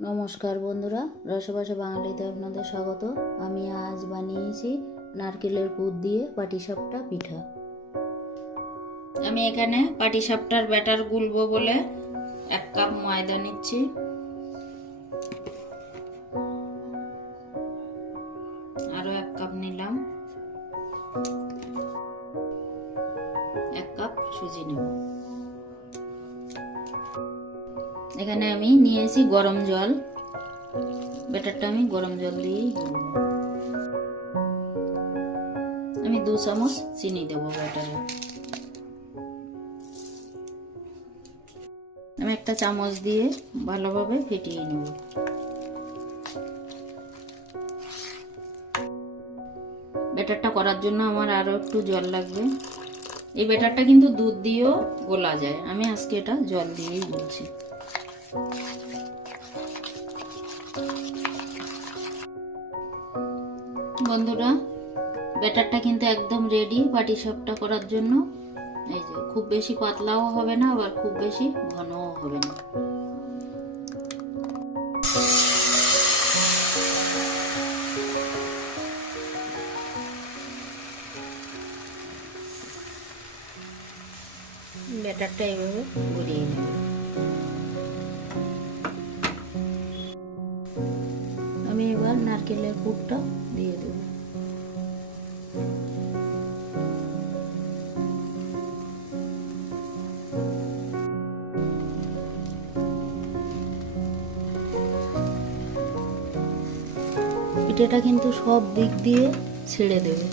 নমস্কার বন্ধুরা, রসবাসে বাঙালিতে আপনাদের স্বাগত। আমি আজ বানিয়েছি নারকেলের পুর দিয়ে পাটিসাপটা পিঠা। আমি এখানে পাটিসাপটার ব্যাটার গুলবো বলে এক কাপ ময়দা নিচ্ছি। আরও এক কাপ নিলাম। এক কাপ সুজি নেব। এখানে আমি নিয়েছি গরম জল। ব্যাটারটা আমি গরম জল গুলবো আমি দু চামচ চিনি দেব ব্যাটারে। আমি একটা চামচ দিয়ে ভালোভাবে ফেটিয়ে নেব। ব্যাটারটা করার জন্য আমার আরও একটু জল লাগবে। এই ব্যাটারটা কিন্তু দুধ দিয়েও গোলা যায়। আমি আজকে এটা জল দিয়েই বলছি। বন্ধুরা, ব্যাটারটা কিন্তু একদম রেডি পাটি সবটা করার জন্য। এই যে, খুব বেশি পাতলাও হবে না, আবার খুব বেশি ঘনও হবে না। ব্যাটারটা এইভাবে গড়িয়ে নেব। নারকেলের পুরটা দিয়ে দেব। পিঠেটা কিন্তু সব দিক দিয়ে ছেড়ে দেবে।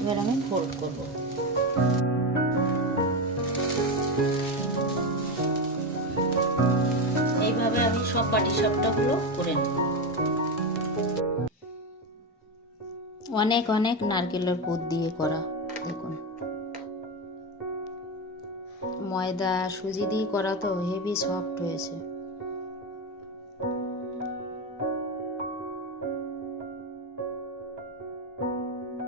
এবার আমি ফোল্ড করব। সব পাটি সাপটাগুলো করে নেব। অনেক অনেক নারকেলের পোদ দিয়ে করা, দেখুন। ময়দা সুজি দিয়ে করা তো হেভি সফট হয়েছে।